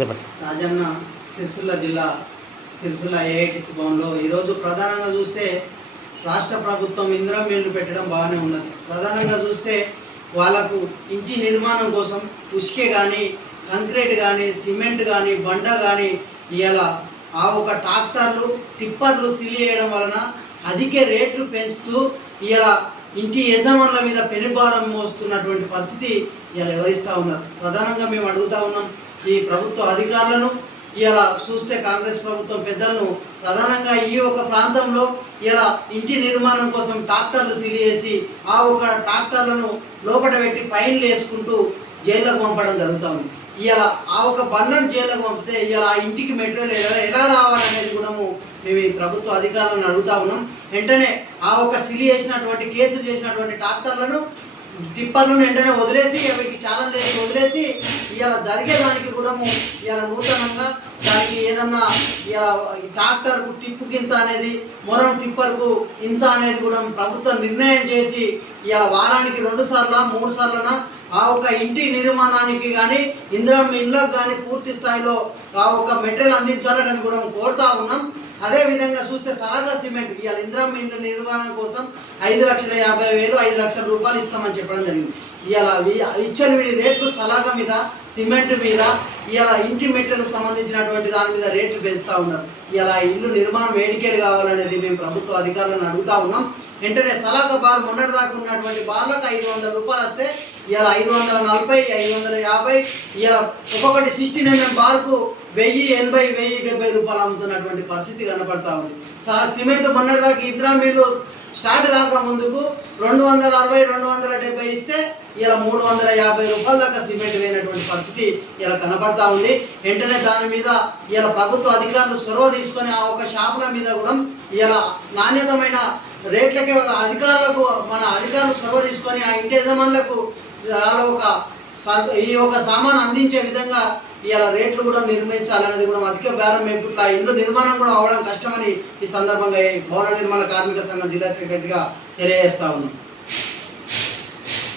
చెప్పండి. రాజన్న సిరిసిల్ల జిల్లా సిరిసిల్ల ఏఐటిసి భవన్లో ఈరోజు ప్రధానంగా చూస్తే రాష్ట్ర ప్రభుత్వం ఇందిరా మిల్లు పెట్టడం బాగానే ఉన్నది. ప్రధానంగా చూస్తే వాళ్ళకు ఇంటి నిర్మాణం కోసం ఉసుకే కానీ కంక్రీట్ కానీ సిమెంట్ కానీ బండ కానీ ఇలా ఆ ఒక ట్రాక్టర్లు టిప్పర్లు సిల్ చేయడం వలన అధిక రేట్లు పెంచుతూ ఇలా ఇంటి యజమానుల మీద పెనుభారం మోస్తున్నటువంటి పరిస్థితి ఇలా వివరిస్తూ ఉన్నారు. ప్రధానంగా మేము అడుగుతా ఉన్నాం ఈ ప్రభుత్వ అధికారులను ఇలా చూస్తే కాంగ్రెస్ ప్రభుత్వం పెద్దలను ప్రధానంగా ఈ ఒక ప్రాంతంలో ఇలా ఇంటి నిర్మాణం కోసం ట్రాక్టర్లు సిలి చేసి ఆ ఒక ట్రాక్టర్లను లోపల పెట్టి పైన్లు వేసుకుంటూ జైల్లోకి పంపడం జరుగుతూ. ఉంది ఇలా ఆ ఒక బండ్లను జైల్లోకి పంపితే ఇలా ఆ ఇంటికి మెటీరియల్ ఎలా ఎలా రావాలనేది కూడా మేము ఈ ప్రభుత్వ అధికారులను అడుగుతా ఉన్నాం. వెంటనే ఆ ఒక సిలి చేసినటువంటి కేసులు చేసినటువంటి ట్రాక్టర్లను టిప్పర్లను వెంటనే వదిలేసి అవికి చాలా లేసి వదిలేసి ఇలా జరిగేదానికి కూడా ఇలా నూతనంగా దానికి ఏదన్నా ఇలా ట్రాక్టర్కు టిప్పుకి ఇంత అనేది మొరం టిప్పర్కు ఇంత అనేది కూడా ప్రభుత్వం నిర్ణయం చేసి ఇలా వారానికి రెండు సార్ల మూడు సార్లున? ఆ ఒక ఇంటి నిర్మాణానికి కానీ ఇందిరా ఇళ్ళకు కానీ పూర్తి స్థాయిలో ఆ ఒక మెటీరియల్ అందించాలని కూడా కోరుతా ఉన్నాం. అదే విధంగా చూస్తే సలాగా సిమెంట్ ఇవాళ ఇందిరా ఇండ్ల నిర్మాణం కోసం ఐదు లక్షల యాభై వేలు ఐదు లక్షల రూపాయలు ఇస్తామని చెప్పడం జరిగింది. ఇలా ఇచ్చని వీడి రేట్లు సలాగా మీద సిమెంట్ మీద ఇలా ఇంటి మెటీరియల్ సంబంధించినటువంటి దాని మీద రేట్లు పెంచుతూ ఉన్నారు. ఇలా ఇల్లు నిర్మాణం వేడికేలు కావాలనేది మేము ప్రభుత్వ అధికారులను అడుగుతా ఉన్నాం. వెంటనే సలాగా బార్ మొన్నటి దాకా ఉన్నటువంటి బార్లకు ఐదు వందల రూపాయలు వస్తే ఇలా ఐదు వందల నలభై ఐదు వందల యాభై ఇలా ఒక్కొక్కటి సిక్స్టీన్ ఎంఎం బార్కు వెయ్యి ఎనభై వెయ్యి డెబ్బై రూపాయలు అమ్ముతున్నటువంటి పరిస్థితి కనపడతా ఉంది. సా సిమెంట్ మొన్నటిదాకా ఇద్దరా మీరు స్టార్ట్ కాక ముందుకు రెండు వందల అరవై రెండు వందల డెబ్బై ఇస్తే ఇలా మూడు వందల యాభై రూపాయల దాకా సిమెంట్ వేయనటువంటి పరిస్థితి ఇలా కనపడతా ఉంది. వెంటనే దాని మీద ఇలా ప్రభుత్వ అధికారులు చొరవ తీసుకొని ఆ ఒక షాపుల మీద కూడా ఇలా నాణ్యతమైన రేట్లకి అధికారులకు మన అధికారులు శ్రమ తీసుకొని ఆ ఇంటి యజమానులకు వాళ్ళ ఒక ఈ యొక్క సామాన్ అందించే విధంగా ఇలా రేట్లు కూడా నిర్మించాలనేది కూడా అధిక బేరం మేపుట్ల ఇల్లు నిర్మాణం కూడా అవడం కష్టమని ఈ సందర్భంగా భవన నిర్మాణ కార్మిక సంఘం జిల్లా సెక్రటరీగా తెలియజేస్తా ఉన్నాం.